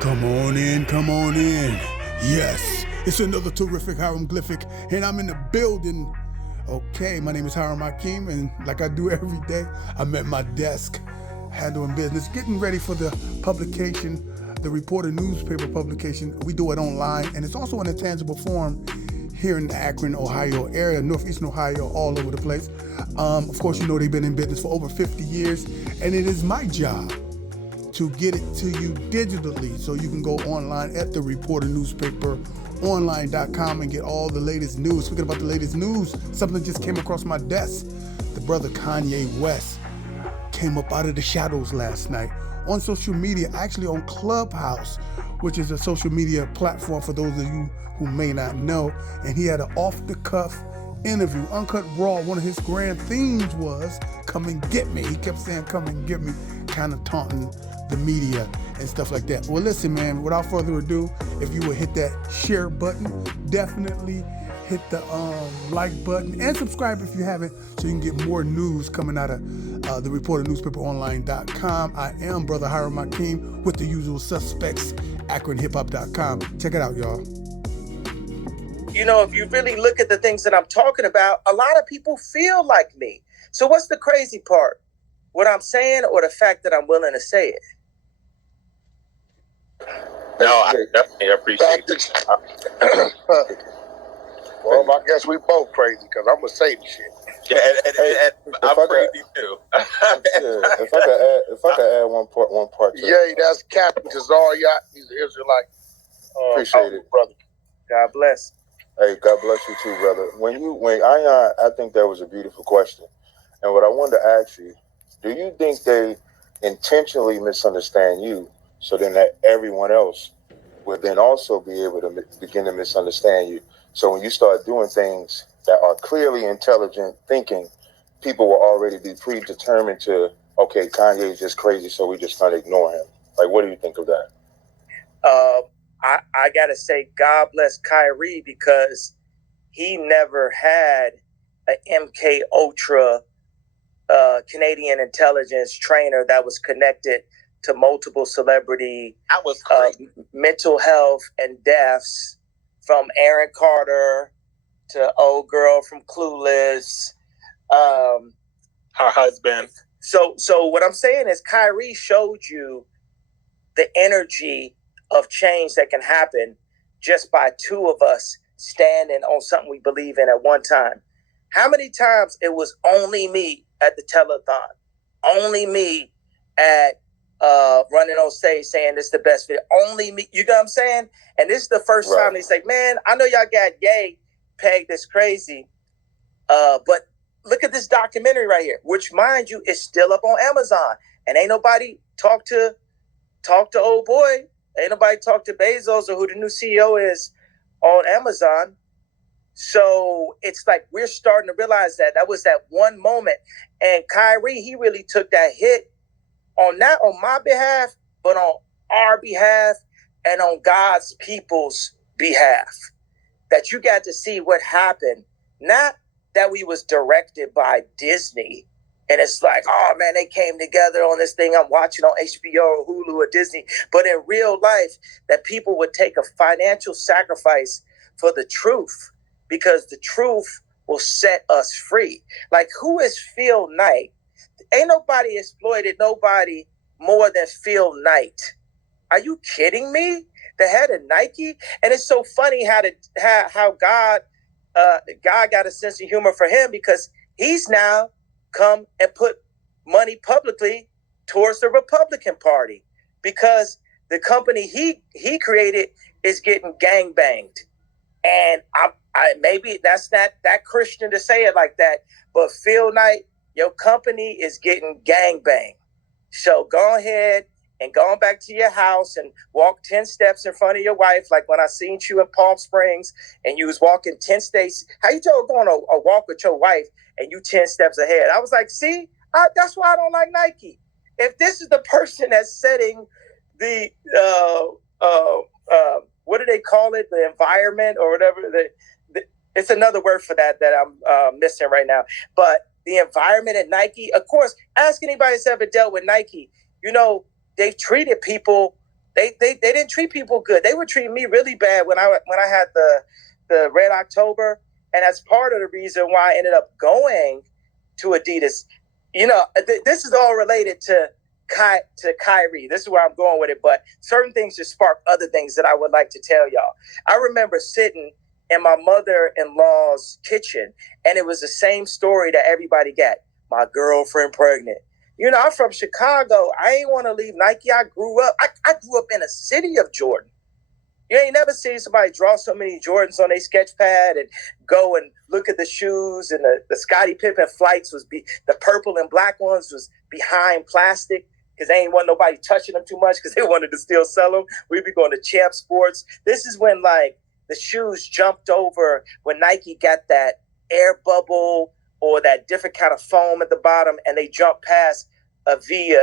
Come on in, come on in. Yes, it's another terrific hieroglyphic, and I'm in the building. Okay, my name is Hiram Hakeem, and like I do every day, I'm at my desk handling business, getting ready for the publication, the Reporter newspaper publication. We do it online, and it's also in a tangible form here in the Akron, Ohio area, northeastern Ohio, all over the place. Of course, you know they've been in business for over 50 years, and it is my job to get it to you digitally so you can go online at the Reporter newspaper online.com and get all the latest news. Speaking about the latest news, something just came across my desk. The brother Kanye West came up out of the shadows last night on social media, actually on Clubhouse, which is a social media platform for those of you who may not know. And he had an off-the-cuff interview, uncut raw. One of his grand themes was "Come and get me." He kept saying "Come and get me," kind of taunting the media and stuff like that. Well, listen, man, without further ado, if you would hit that share button, definitely hit the like button and subscribe if you haven't, so you can get more news coming out of the Reporter newspaper online.com. I am Brother Hiram Hakeem with the usual suspects, AkronHipHop.com. Check it out, y'all. You know, if you really look at the things that I'm talking about, a lot of people feel like me. So what's the crazy part? What I'm saying or the fact that I'm willing to say it? No, I definitely appreciate it. Well, I guess we both crazy because I'm gonna say the shit. Yeah, and I'm crazy too. If I could add one part to Yeah, that's Captain Tazariot. He's an Israelite. Appreciate it, brother. God bless. Hey, God bless you too, brother. I think that was a beautiful question, and what I wanted to ask you, do you think they intentionally misunderstand you so then that everyone else would then also be able to begin to misunderstand you? So when you start doing things that are clearly intelligent thinking, people will already be predetermined to, okay, Kanye is just crazy, so we just gotta ignore him. Like, what do you think of that? I gotta say, God bless Kyrie, because he never had an MK Ultra Canadian intelligence trainer that was connected to multiple celebrity mental health and deaths, from Aaron Carter to old girl from Clueless, her husband. So what I'm saying is Kyrie showed you the energy of change that can happen just by two of us standing on something we believe in at one time. How many times it was only me at the telethon, only me at running on stage saying this is the best video, only me, you know what I'm saying? And this is the first time they say, man, I know y'all got Ye pegged as crazy, but look at this documentary right here, which, mind you, is still up on Amazon, and ain't nobody talk to old boy, ain't nobody talk to Bezos or who the new CEO is on Amazon. So it's like we're starting to realize that was that one moment. And Kyrie, he really took that hit on not on my behalf, but on our behalf and on God's people's behalf. That you got to see what happened. Not that we was directed by Disney. And it's like, oh man, they came together on this thing I'm watching on HBO or Hulu or Disney. But in real life, that people would take a financial sacrifice for the truth, because the truth will set us free. Like, who is Phil Knight? Ain't nobody exploited nobody more than Phil Knight. Are you kidding me? The head of Nike? And it's so funny how God got a sense of humor for him, because he's now come and put money publicly towards the Republican Party, because the company he created is getting gangbanged. And I maybe that's not that Christian to say it like that, but Phil Knight, your company is getting gangbanged. So go ahead and go back to your house and walk 10 steps in front of your wife, like when I seen you in Palm Springs and you was walking 10 steps. How you going on a walk with your wife and you 10 steps ahead? I was like, see, that's why I don't like Nike. If this is the person that's setting the what do they call it? The environment or whatever. It's another word for that I'm missing right now. But the environment at Nike, of course, ask anybody that's ever dealt with Nike. You know, they've treated people They didn't treat people good. They were treating me really bad when I had the Red October, and that's part of the reason why I ended up going to Adidas. You know, this is all related to Kyrie. This is where I'm going with it, but certain things just spark other things that I would like to tell y'all. I remember sitting in my mother-in-law's kitchen, and it was the same story that everybody got. My girlfriend pregnant. You know, I'm from Chicago. I ain't want to leave Nike. I grew up in a city of Jordan. You ain't never seen somebody draw so many Jordans on their sketch pad and go and look at the shoes, and the Scottie Pippen flights the purple and black ones was behind plastic because they ain't want nobody touching them too much because they wanted to still sell them. We'd be going to Champ Sports. This is when like the shoes jumped over when Nike got that air bubble or that different kind of foam at the bottom, and they jumped past Avia,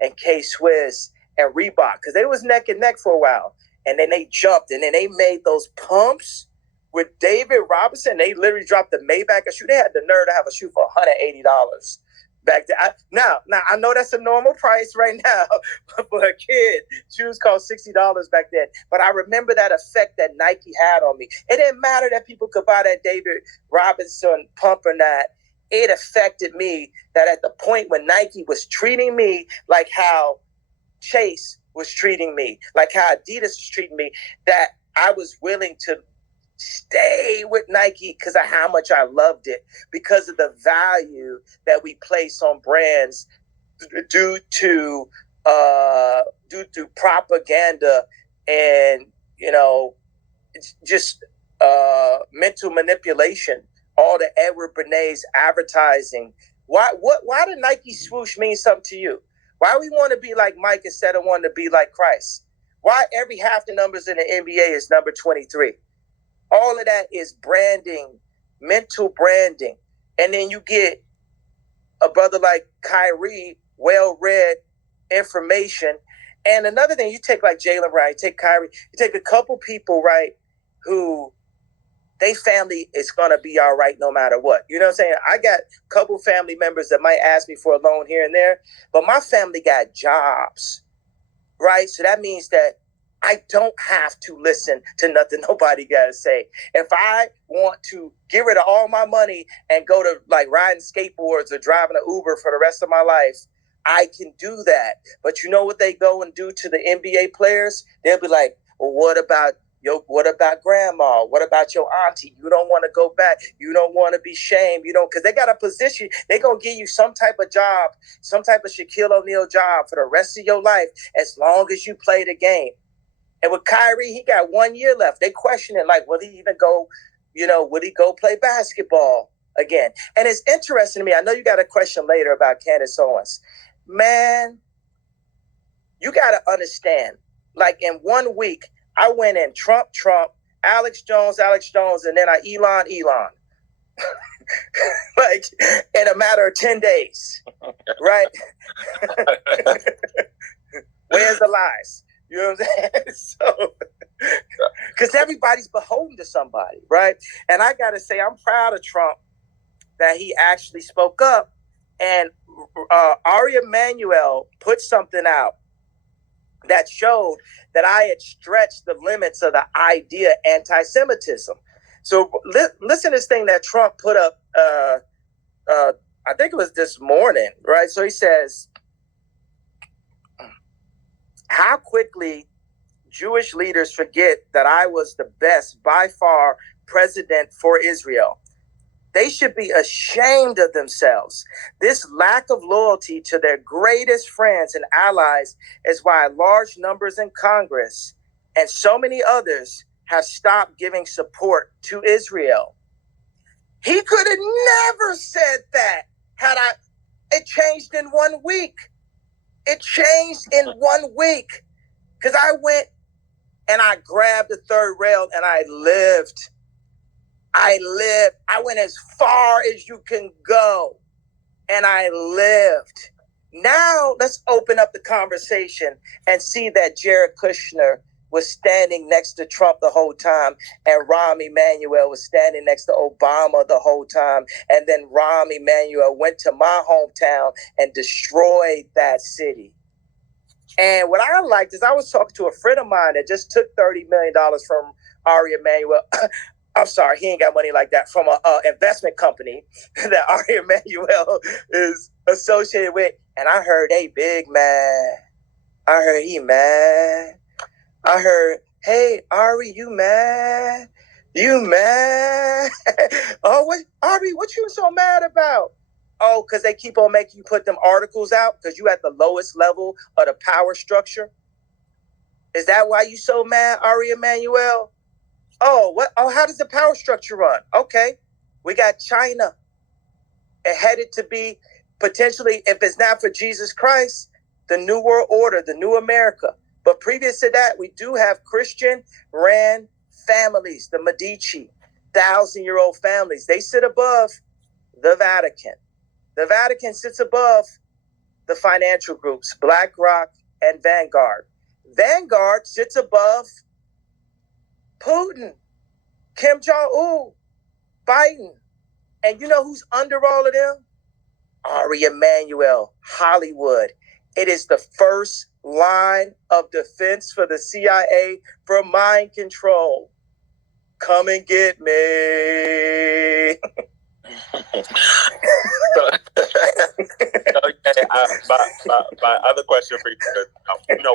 and K-Swiss and Reebok because they was neck and neck for a while. And then they jumped, and then they made those pumps with David Robinson. They literally dropped the Maybach a shoe. They had the nerve to have a shoe for $180 back then. Now I know that's a normal price right now, but for a kid, shoes cost $60 back then. But I remember that effect that Nike had on me. It didn't matter that people could buy that David Robinson pump or not. It affected me that at the point when Nike was treating me like how Chase was treating me, like how Adidas was treating me, that I was willing to stay with Nike because of how much I loved it, because of the value that we place on brands due to propaganda and, you know, just mental manipulation. All the Edward Bernays advertising. Why did Nike swoosh mean something to you? Why we want to be like Mike instead of wanting to be like Christ? Why every half the numbers in the NBA is number 23? All of that is branding, mental branding. And then you get a brother like Kyrie, well-read information. And another thing, you take like Jalen Brown, you take Kyrie, you take a couple people, right, who they family is going to be all right no matter what. You know what I'm saying? I got a couple family members that might ask me for a loan here and there, but my family got jobs, right? So that means that I don't have to listen to nothing nobody got to say. If I want to get rid of all my money and go to like riding skateboards or driving an Uber for the rest of my life, I can do that. But you know what they go and do to the NBA players? They'll be like, well, what about grandma? What about your auntie? You don't want to go back. You don't want to be shamed. You don't, because they got a position. They're going to give you some type of job, some type of Shaquille O'Neal job for the rest of your life as long as you play the game. And with Kyrie, he got 1 year left. They questioning, like, will he even go, would he go play basketball again? And it's interesting to me. I know you got a question later about Candace Owens. Man, you got to understand, like in 1 week, I went in Trump, Alex Jones, and then Elon. Like in a matter of 10 days, right? Where's the lies? You know what I'm saying? So, because everybody's beholden to somebody, right? And I got to say, I'm proud of Trump that he actually spoke up. And Ari Emanuel put something out that showed that I had stretched the limits of the idea anti-Semitism. So listen to this thing that Trump put up, I think it was this morning, right? So he says, how quickly Jewish leaders forget that I was the best, by far, president for Israel. They should be ashamed of themselves. This lack of loyalty to their greatest friends and allies is why large numbers in Congress and so many others have stopped giving support to Israel. He could have never said that it changed in 1 week. It changed in 1 week because I went and I grabbed the third rail and I lived. I went as far as you can go and I lived. Now let's open up the conversation and see that Jared Kushner was standing next to Trump the whole time and Rahm Emanuel was standing next to Obama the whole time. And then Rahm Emanuel went to my hometown and destroyed that city. And what I liked is I was talking to a friend of mine that just took $30 million from Ari Emanuel. I'm sorry, he ain't got money like that, from an investment company that Ari Emanuel is associated with. And I heard, hey, big man. I heard he mad. I heard, hey, Ari, you mad? You mad? Oh, what, Ari, what you so mad about? Oh, because they keep on making you put them articles out because you at the lowest level of the power structure. Is that why you so mad, Ari Emanuel? Oh, what? Oh, how does the power structure run? Okay, we got China headed to be potentially, if it's not for Jesus Christ, the New World Order, the New America. But previous to that, we do have Christian-ran families, the Medici, 1,000-year-old families. They sit above the Vatican. The Vatican sits above the financial groups, BlackRock and Vanguard. Vanguard sits above Putin, Kim Jong-un, Biden. And you know who's under all of them? Ari Emanuel, Hollywood. It is the first line of defense for the CIA for mind control. Come and get me. Okay, my other question for you is,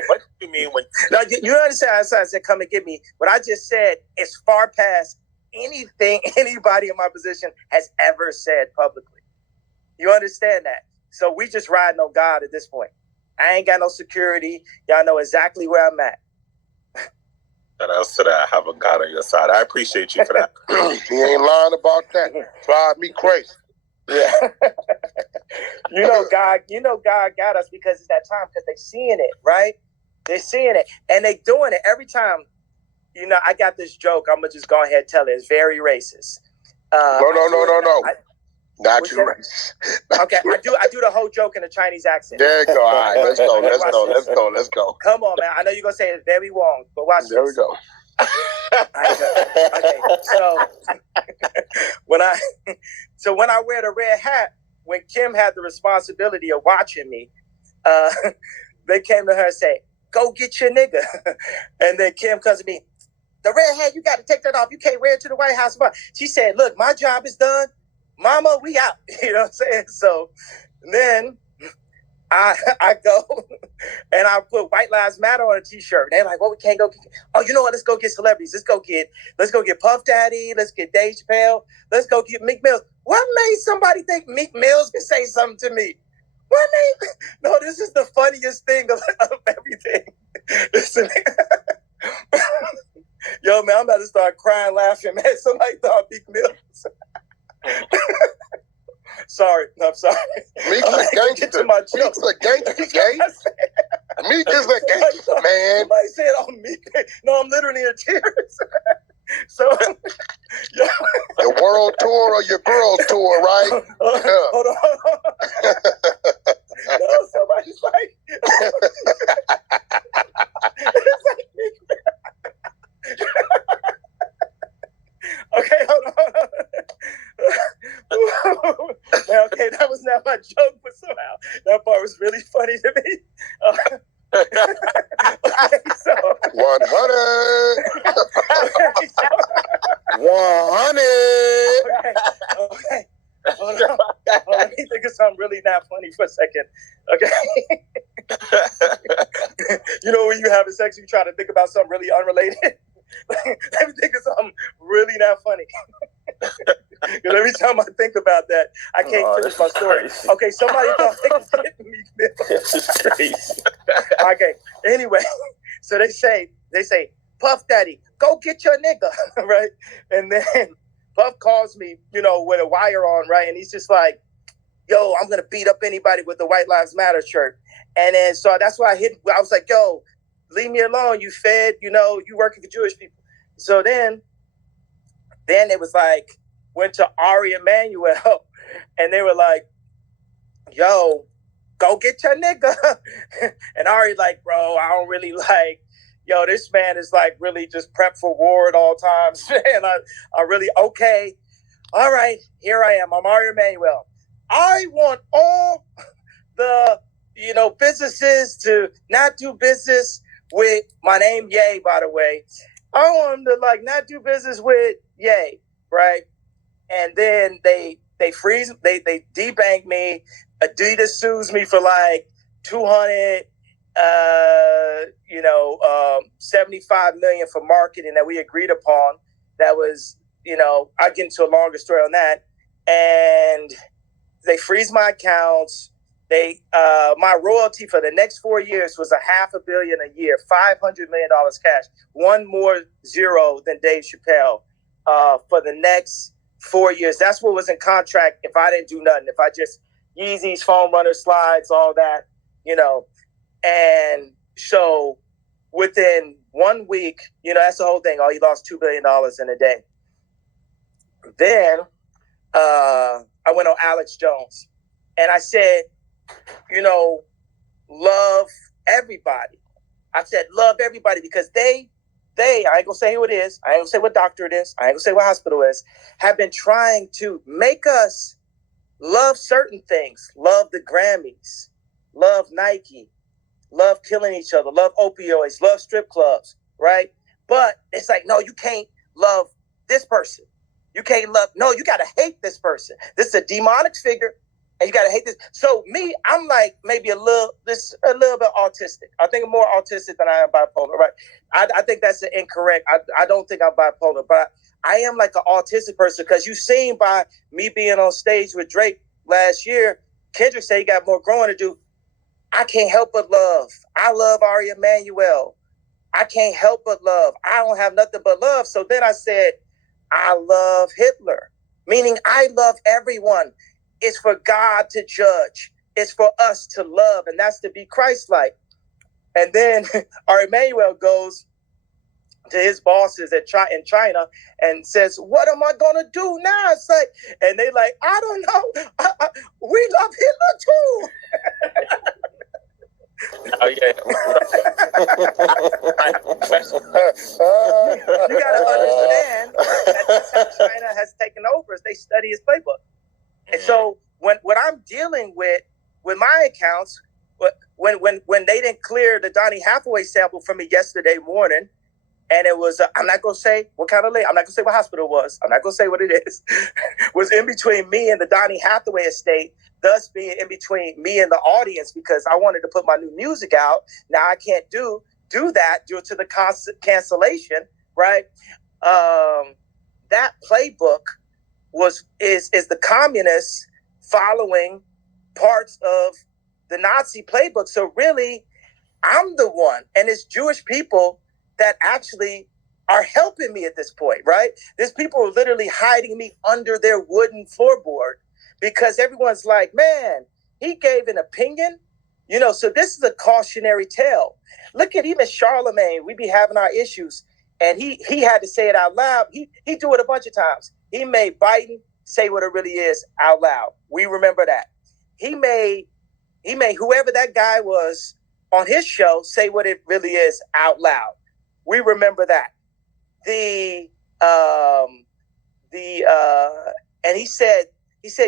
what do you mean when... Now, you understand how I said, come and get me? What I just said is far past anything anybody in my position has ever said publicly. You understand that? So we just riding on God at this point. I ain't got no security. Y'all know exactly where I'm at. That else to that, have a God on your side. I appreciate you for that. He ain't lying about that. Drive me crazy. Yeah. God got us because it's that time, because they seeing it, right? They're seeing it. And they doing it every time. I got this joke. I'm going to just go ahead and tell it. It's very racist. No. Not you racist. Okay, I do the whole joke in a Chinese accent. There you go. All right, let's go. Come on, man. I know you're going to say it's very wrong, but watch there this. There we go. Okay, so when I wear the red hat, when Kim had the responsibility of watching me, they came to her and say, go get your nigga. And then Kim comes to me, the red hat, you got to take that off. You can't wear it to the White House. She said, look, my job is done. Mama, we out. You know what I'm saying? So then I go and I put White Lives Matter on a t-shirt. They're like, well, we can't go. Oh, you know what? Let's go get celebrities. Let's go get Puff Daddy. Let's get Dave Chappelle. Let's go get Meek Mills. What made somebody think Meek Mills could say something to me? What made? No, this is the funniest thing of everything. Listen. Yo, man, I'm about to start crying, laughing, man. Somebody thought Meek Mills. Sorry, I'm sorry. Meek is a gangster. Meek's a gangster, gang. Meek is a gangster, man. Somebody said, oh, Meek. No, I'm literally in tears. So, yo. Your world tour or your girl tour, right? Hold on. No, somebody's like, it's like Meek. Okay, hold on. Okay, that was not my joke, but somehow that part was really funny to me. Okay, so 100. Okay, so, 100. Okay. Hold on. Let me think of something really not funny for a second. Okay. When you having sex, you try to think about something really unrelated. Let me think of something really not funny. Because every time I think about that, I can't finish my story. Crazy. Okay, somebody thought they could get me. This is crazy. Okay, anyway, so they say, Puff Daddy, go get your nigga, right? And then Puff calls me, with a wire on, right? And he's just like, yo, I'm going to beat up anybody with the White Lives Matter shirt. And then, so that's why I was like, yo, leave me alone, you fed, you working for Jewish people. So then it was like, went to Ari Emanuel, and they were like, yo, go get your nigga. And Ari like, bro, I don't really this man is like really just prep for war at all times. And I really, okay, all right, here I am. I'm Ari Emanuel. I want all the businesses to not do business with my name, Ye, by the way. I want them to not do business with Ye, right? And then they freeze, they debank me. Adidas sues me for 200, 75 million for marketing that we agreed upon. That was, I get into a longer story on that. And they freeze my accounts. They my royalty for the next 4 years was $500 million a year, $500 million cash, one more zero than Dave Chappelle for the next 4 years. That's what was in contract if I didn't do nothing. If I just Yeezys, foam runner slides, all that, And so within 1 week, that's the whole thing. Oh, he lost $2 billion in a day. Then I went on Alex Jones and I said, love everybody. I said, love everybody because they, I ain't gonna say who it is. I ain't gonna say what doctor it is. I ain't gonna say what hospital it is. Have been trying to make us love certain things. Love the Grammys. Love Nike. Love killing each other. Love opioids. Love strip clubs. Right? But it's no, you can't love this person. You can't love, no, you gotta hate this person. This is a demonic figure. And you gotta hate this. So me, I'm maybe a little bit autistic. I think I'm more autistic than I am bipolar, right? I think that's incorrect. I don't think I'm bipolar, but I am an autistic person because you've seen by me being on stage with Drake last year, Kendrick said he got more growing to do. I can't help but love. I love Ari Emanuel. I can't help but love. I don't have nothing but love. So then I said, I love Hitler, meaning I love everyone. It's for God to judge. It's for us to love, and that's to be Christ-like. And then our Emmanuel goes to his bosses in China and says, what am I going to do now? It's and they I don't know. We love Hitler too. Oh, yeah. You got to understand that that's how China has taken over is they study his playbook. And so what I'm dealing with my accounts, when they didn't clear the Donny Hathaway sample for me yesterday morning, and it was, I'm not going to say what kind of lady, I'm not going to say what hospital it was. I'm not going to say what it is. Was in between me and the Donny Hathaway estate, thus being in between me and the audience because I wanted to put my new music out. Now I can't do that due to the cancellation, right? That playbook is the communists following parts of the Nazi playbook. So really, I'm the one, and it's Jewish people that actually are helping me at this point, right? There's people who are literally hiding me under their wooden floorboard because everyone's like, man, he gave an opinion. So this is a cautionary tale. Look at even Charlemagne. We be having our issues, and he had to say it out loud. He do it a bunch of times. He made Biden say what it really is out loud. We remember that. He made whoever that guy was on his show say what it really is out loud. We remember that. And he said,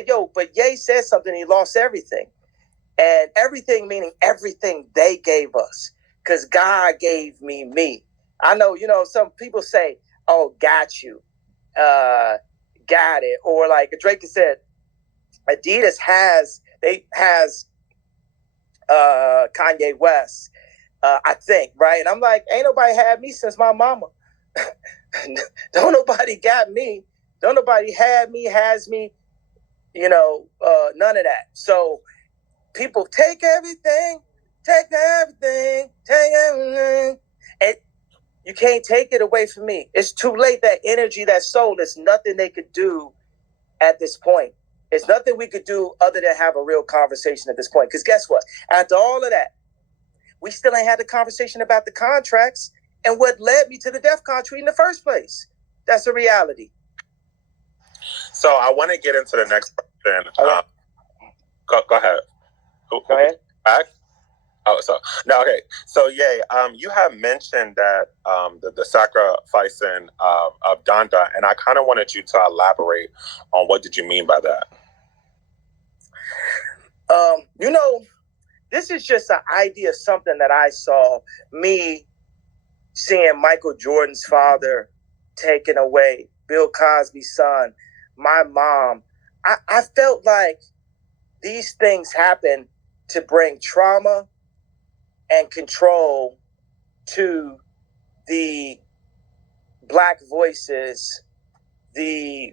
yo, but Ye said something, he lost everything. And everything meaning everything they gave us. Because God gave me. I know, some people say, oh, got you. Got it. Or Drake said, Adidas has Kanye West. I think, right? And I'm ain't nobody had me since my mama. Don't nobody got me. Don't nobody had me, has me, none of that. So people take everything. And you can't take it away from me. It's too late. That energy, that soul, there's nothing they could do at this point. There's nothing we could do other than have a real conversation at this point. Because guess what? After all of that, we still ain't had the conversation about the contracts and what led me to the death contract in the first place. That's a reality. So I want to get into the next question. Okay. Go ahead. Go ahead. Back? Oh, so no, okay. So you have mentioned that the sacrificing of Donda, and I kind of wanted you to elaborate on what did you mean by that. this is just an idea of something that I saw, me seeing Michael Jordan's father taken away, Bill Cosby's son, my mom. I felt like these things happen to bring trauma and control to the Black voices, the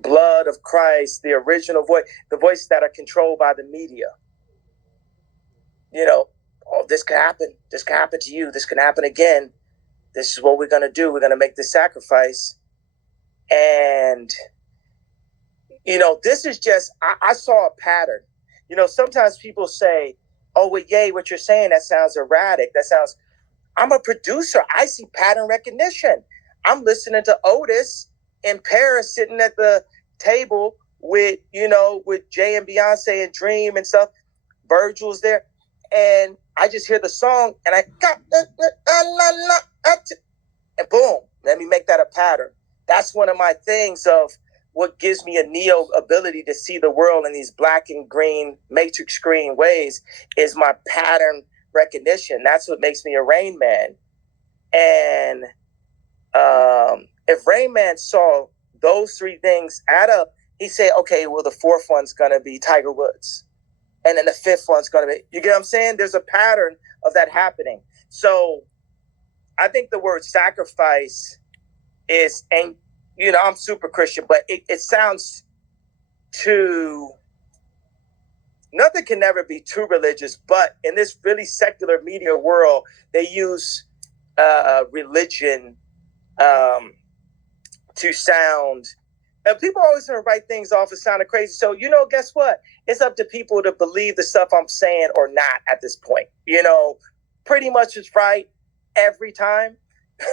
blood of Christ, the original voice, the voices that are controlled by the media. You know, oh, this could happen. This could happen to you. This can happen again. This is what we're going to do. We're going to make this sacrifice. And, you know, this is just, I saw a pattern. You know, sometimes people say, oh, well, yay, what you're saying, that sounds erratic. I'm a producer. I see pattern recognition. I'm listening to Otis in Paris sitting at the table with, you know, with Jay and Beyonce and Dream and stuff. Virgil's there. And I just hear the song and I got and boom, let me make that a pattern. That's one of my things of what gives me a neo ability to see the world in these black and green matrix green ways is my pattern recognition. That's what makes me a Rain Man. And if Rain Man saw those three things add up, he said, okay, well, the fourth one's going to be Tiger Woods. And then the fifth one's going to be, you get what I'm saying? There's a pattern of that happening. So I think the word sacrifice is, and, you know, I'm super Christian, but it sounds too, nothing can never be too religious, but in this really secular media world, they use religion to sound, and people always going to write things off as sounding crazy. So, you know, guess what? It's up to people to believe the stuff I'm saying or not at this point. You know, pretty much it's right every time.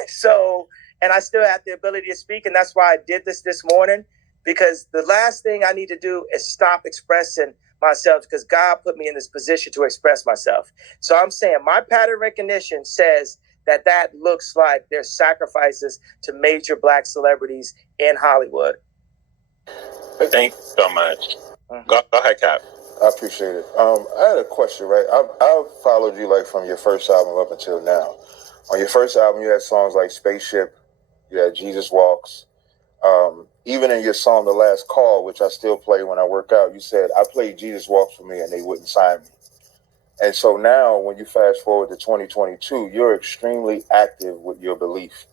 So, and I still have the ability to speak. And that's why I did this morning, because the last thing I need to do is stop expressing myself, because God put me in this position to express myself. So I'm saying my pattern recognition says that looks like there's sacrifices to major black celebrities in Hollywood. Thank you so much. Go ahead, Cap. I appreciate it. I had a question, right? I've followed you like from your first album up until now. On your first album, you had songs like Spaceship, you had Jesus Walks. Even in your song, The Last Call, which I still play when I work out, you said, I played Jesus Walks for me and they wouldn't sign me. And so now when you fast forward to 2022, you're extremely active with your belief.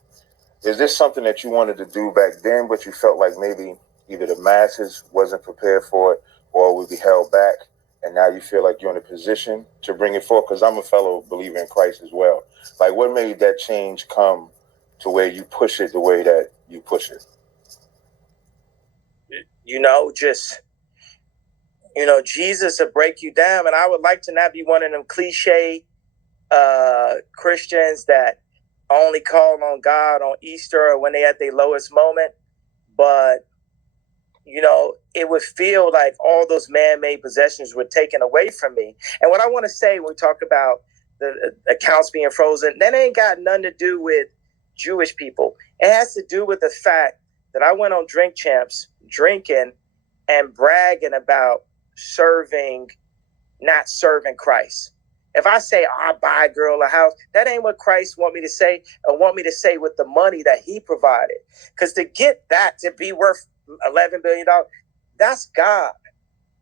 Is this something that you wanted to do back then, but you felt like maybe either the masses wasn't prepared for it or would be held back, and now you feel like you're in a position to bring it forth? Because I'm a fellow believer in Christ as well. Like, what made that change come to where you push it the way that you push it? You know, just, you know, Jesus will break you down. And I would like to not be one of them cliche Christians that only call on God on Easter or when they at their lowest moment. But, you know, it would feel like all those man-made possessions were taken away from me. And what I want to say when we talk about the accounts being frozen, that ain't got nothing to do with Jewish people. It has to do with the fact that I went on Drink Champs drinking and bragging about not serving Christ. If I say, oh, I buy a girl a house, that ain't what Christ want me to say, or want me to say with the money that he provided. Because to get that to be worth $11 billion, that's God.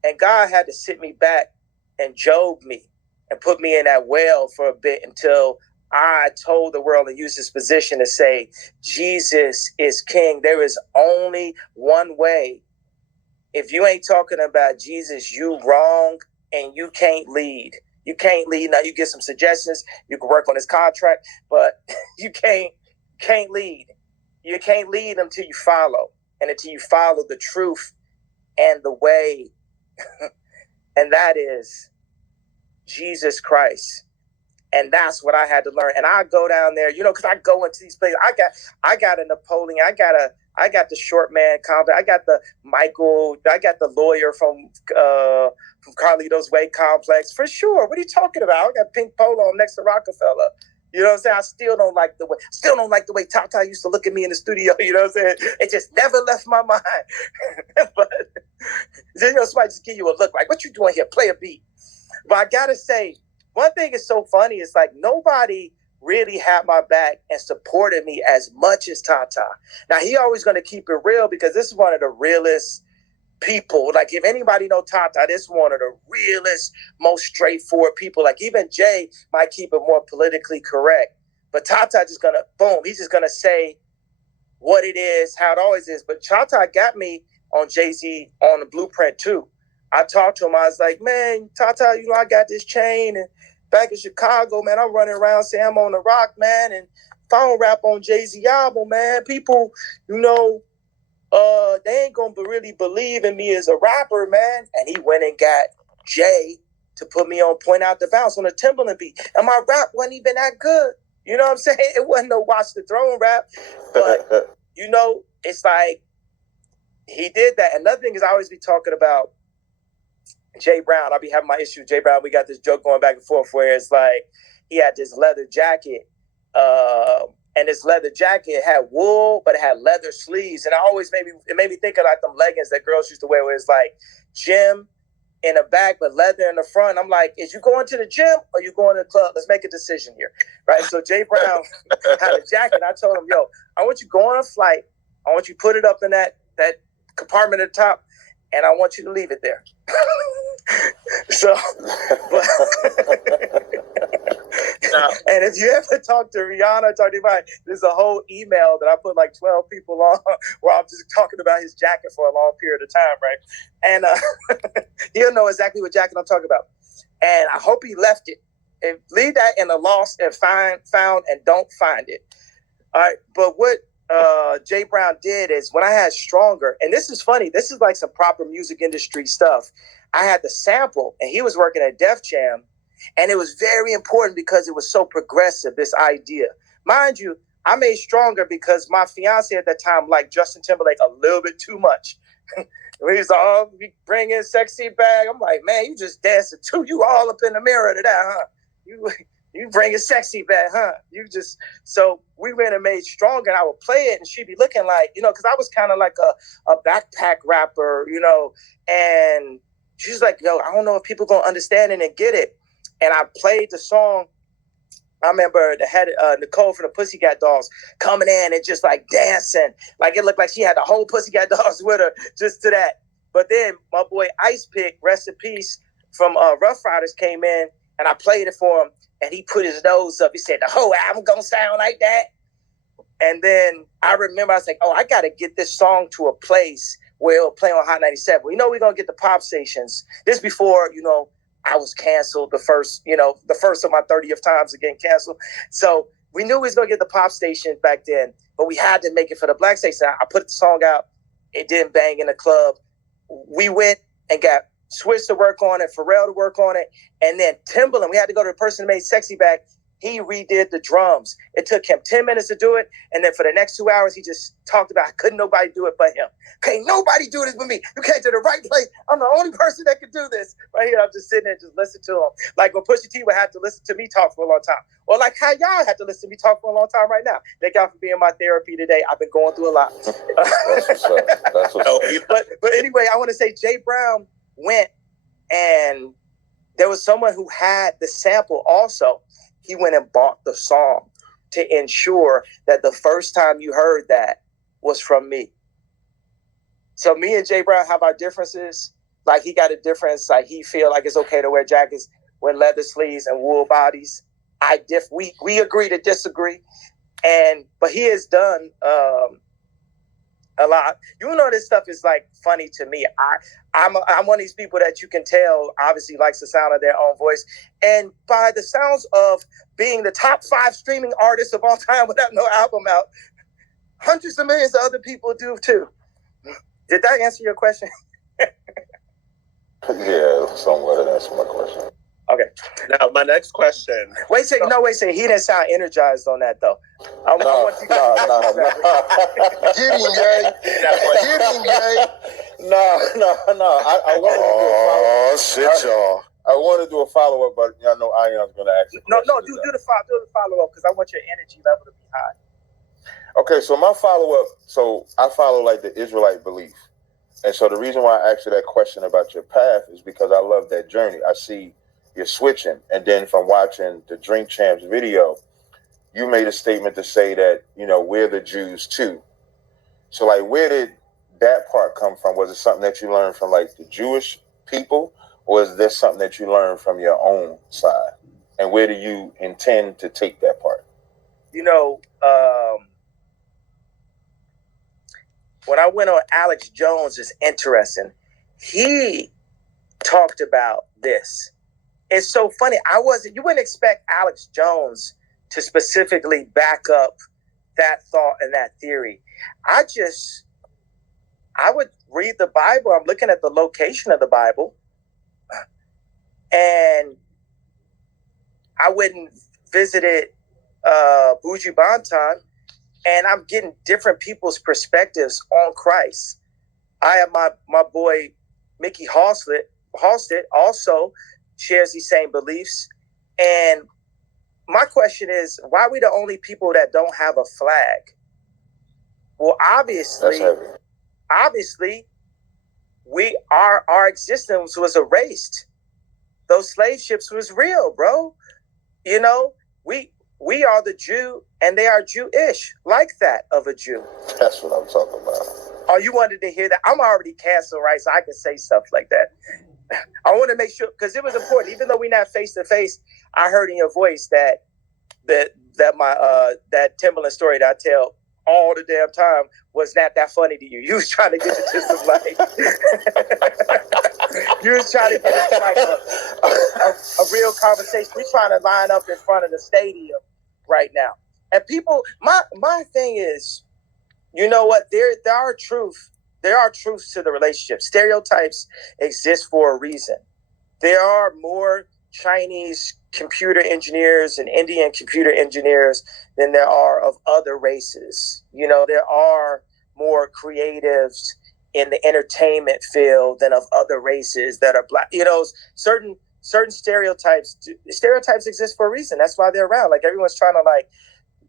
And God had to sit me back and job me and put me in that well for a bit until I told the world and used this position to say, Jesus is king. There is only one way. If you ain't talking about Jesus, you wrong, and you can't lead. You can't lead. Now you get some suggestions. You can work on this contract, but you can't lead. You can't lead until you follow, and until you follow the truth and the way, and that is Jesus Christ. And that's what I had to learn. And I go down there, you know, because I go into these places. I got a Napoleon. I got the short man complex. I got the Michael. I got the lawyer from Carlito's Way complex for sure. What are you talking about? I got pink polo. I'm next to Rockefeller. You know what I'm saying? I still don't like the way Tata used to look at me in the studio. You know what I'm saying? It just never left my mind. But you know, somebody just give you a look like, what you doing here? Play a beat. But I gotta say, one thing is so funny. It's like nobody really had my back and supported me as much as Tata. Now he always going to keep it real because this is one of the realest people. Like if anybody know Tata, this is one of the realest, most straightforward people. Like even Jay might keep it more politically correct, but Tata just gonna boom. He's just gonna say what it is, how it always is. But Tata got me on Jay-Z on the Blueprint too. I talked to him. I was like, man, Tata, you know, I got this chain and back in Chicago, man, I'm running around saying I'm on the rock, man, and if I don't rap on Jay-Z album, man, people, you know, they ain't gonna really believe in me as a rapper, man. And he went and got Jay to put me on Point Out the Bounce on a Timbaland beat. And my rap wasn't even that good. You know what I'm saying? It wasn't no Watch the Throne rap. But, you know, it's like he did that. Another thing is I always be talking about Jay Brown. I'll be having my issue with Jay Brown. We got this joke going back and forth where it's like he had this leather jacket, and this leather jacket had wool, but it had leather sleeves. And it made me think of like them leggings that girls used to wear, where it's like gym in the back, but leather in the front. I'm like, is you going to the gym or you going to the club? Let's make a decision here, right? So Jay Brown had a jacket. I told him, yo, I want you to go on a flight. I want you to put it up in that compartment at the top, and I want you to leave it there. So, but, and if you ever talk to Rihanna, talk to anybody, there's a whole email that I put like 12 people on where I'm just talking about his jacket for a long period of time, right? And he'll know exactly what jacket I'm talking about. And I hope he left it. And leave that in the lost and found and don't find it. All right, but what Jay Brown did is when I had Stronger, and this is funny, this is like some proper music industry stuff. I had the sample, and he was working at Def Jam, and it was very important because it was so progressive, this idea. Mind you, I made Stronger because my fiance at that time liked Justin Timberlake a little bit too much. He's all, we bring in Sexy Bag. I'm like, man, you just dancing too. You all up in the mirror to that, huh? You bring a Sexy Bag, huh? So we went and made Stronger, and I would play it, and she'd be looking like, you know, because I was kind of like a backpack rapper, you know, and she's like, yo, I don't know if people gonna understand it and get it. And I played the song. I remember Nicole from the Pussycat Dolls coming in and just like dancing. Like it looked like she had the whole Pussycat Dolls with her just to that. But then my boy Ice Pick, rest in peace, from Rough Riders came in, and I played it for him, and he put his nose up. He said, the whole album gonna sound like that? And then I remember I was like, oh, I gotta get this song to a place where it'll play on Hot 97. We know we're gonna get the pop stations. This before, you know, I was canceled the first of my 30th times of getting canceled. So we knew we was gonna get the pop stations back then, but we had to make it for the black station. I put the song out. It didn't bang in the club. We went and got Switch to work on it, Pharrell to work on it, and then Timbaland. We had to go to the person who made Sexy Back. He redid the drums. It took him 10 minutes to do it, and then for the next 2 hours, he just talked about couldn't nobody do it but him. Can't nobody do this but me. You came to the right place. I'm the only person that can do this. Right here, I'm just sitting there and just listening to him. Like when Pusha T would have to listen to me talk for a long time. Or like how y'all had to listen to me talk for a long time right now. Thank y'all for being my therapy today. I've been going through a lot. That's what's up. But anyway, I want to say Jay Brown went, and there was someone who had the sample also. He went and bought the song to ensure that the first time you heard that was from me. So me and Jay Brown have our differences. Like he got a difference. Like he feel like it's okay to wear jackets with leather sleeves and wool bodies. We agree to disagree. But he has done a lot. You know, this stuff is like funny to me. I'm one of these people that you can tell obviously likes the sound of their own voice. And by the sounds of being the top 5 streaming artists of all time without no album out, hundreds of millions of other people do too. Did that answer your question? Yeah, somewhat that answered my question. Okay. Now, my next question. Wait a second. He didn't sound energized on that, though. No. Get him, Jay. Get him, Jay. No. I wanted to do a follow-up. Oh, shit, y'all. I want to do a follow-up, but y'all know Ion's going to ask you. No, do the follow-up because I want your energy level to be high. Okay, so my follow-up, I follow like the Israelite belief. And so the reason why I asked you that question about your path is because I love that journey. I see you're switching. And then from watching the Drink Champs video, you made a statement to say that, you know, we're the Jews too. So like, where did that part come from? Was it something that you learned from like the Jewish people, or is this something that you learned from your own side? And where do you intend to take that part? You know, when I went on Alex Jones, is interesting. He talked about this. It's so funny. You wouldn't expect Alex Jones to specifically back up that thought and that theory. I would read the Bible. I'm looking at the location of the Bible, and I went and visited Bougie Banton, and I'm getting different people's perspectives on Christ. I have my boy Mickey Halstead also shares these same beliefs. And my question is, why are we the only people that don't have a flag? Well, obviously, our existence was erased. Those slave ships was real, bro. You know, we are the Jew, and they are Jewish, like that of a Jew. That's what I'm talking about. Oh, you wanted to hear that? I'm already canceled, right? So I can say stuff like that. I want to make sure, because it was important. Even though we're not face to face, I heard in your voice that Timberland story that I tell all the damn time was not that funny to you. You was trying to get it to some like, you was trying to get it to like a real conversation. We're trying to line up in front of the stadium right now. And people, my thing is, you know what? There are truths to the relationship. Stereotypes exist for a reason. There are more Chinese computer engineers and Indian computer engineers than there are of other races. You know, there are more creatives in the entertainment field than of other races that are black. You know, certain stereotypes exist for a reason. That's why they're around. Like, everyone's trying to like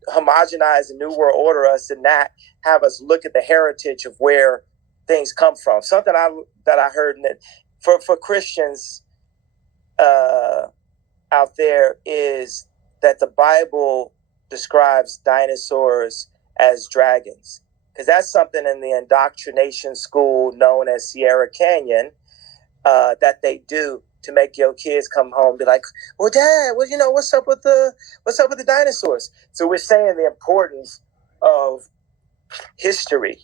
homogenize the New World Order us and not have us look at the heritage of where things come from. Something that I heard in it for Christians out there is that the Bible describes dinosaurs as dragons, because that's something in the indoctrination school known as Sierra Canyon that they do to make your kids come home and be like, well, Dad, well, you know, what's up with the dinosaurs? So we're saying the importance of history.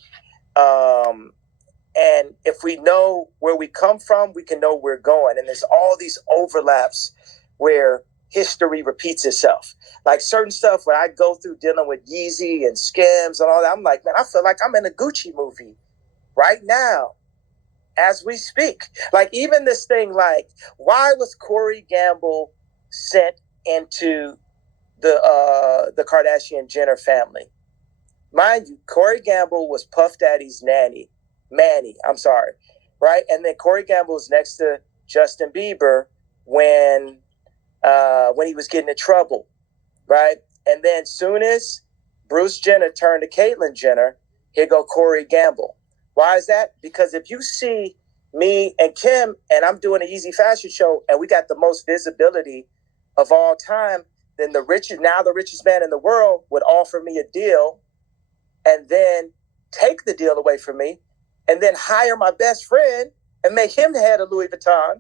And if we know where we come from, we can know where we're going. And there's all these overlaps where history repeats itself. Like certain stuff when I go through dealing with Yeezy and Skims and all that, I'm like, man, I feel like I'm in a Gucci movie right now as we speak. Like even this thing, like, why was Corey Gamble sent into the Kardashian Jenner family? Mind you, Corey Gamble was Puff Daddy's Manny, right? And then Corey Gamble was next to Justin Bieber when he was getting in trouble, right? And then soon as Bruce Jenner turned to Caitlyn Jenner, here go Corey Gamble. Why is that? Because if you see me and Kim, and I'm doing an Easy Fashion show, and we got the most visibility of all time, then the richest man in the world would offer me a deal and then take the deal away from me and then hire my best friend and make him the head of Louis Vuitton,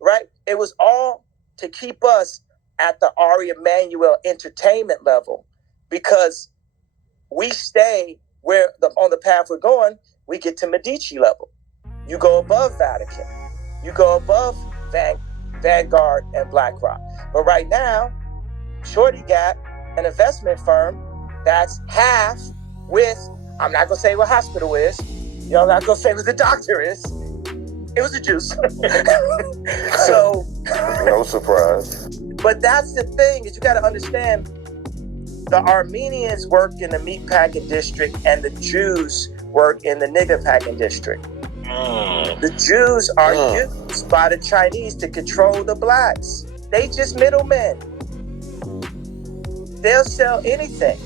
right? It was all to keep us at the Ari Emanuel entertainment level, because we stay on the path we're going, we get to Medici level. You go above Vatican. You go above Vanguard and BlackRock. But right now, Shorty got an investment firm that's half with, I'm not going to say what hospital is. You know, I'm not going to say what the doctor is. It was a juice. So. No surprise. But that's the thing, is you got to understand, the Armenians work in the meatpacking district and the Jews work in the nigger packing district. The Jews are used by the Chinese to control the blacks. They just middlemen. They'll sell anything.